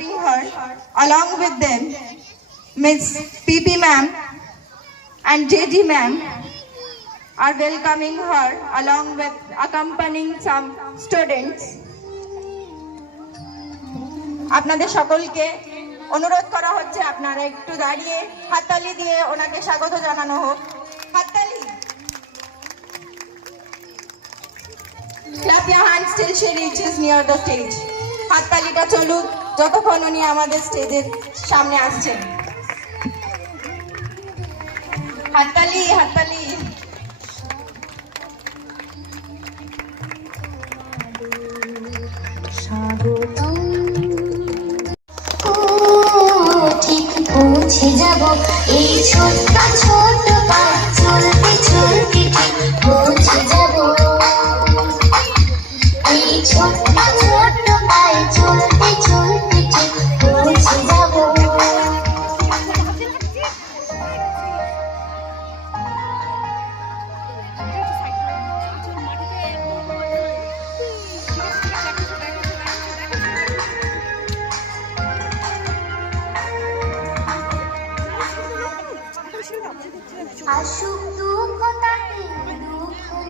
supporting her. Along with them, Miss PP ma'am and JG ma'am are welcoming her along with accompanying some students. আপনাদের সকলকে অনুরোধ করা হচ্ছে আপনারা একটু দাঁড়িয়ে হাততালি দিয়ে ওনাকে স্বাগত জানানো হোক। হাততালি। Clap your hands till she reaches near the stage. হাততালিটা চলুক যতক্ষণ উনি আমাদের স্টেজের সামনে আসছেন। হাততালি হাততালি। স্বাগতম ঠিক পৌঁছে যাব এই ছোট্ট ছোট্ট পথ চলতে চলতে ঠিক পৌঁছে যাব এই ছোট্ট ছোট্ট পায়ে চলতে চলতে ঠিক পৌঁছে যাব আসুক দুঃখ তাকে দুঃখ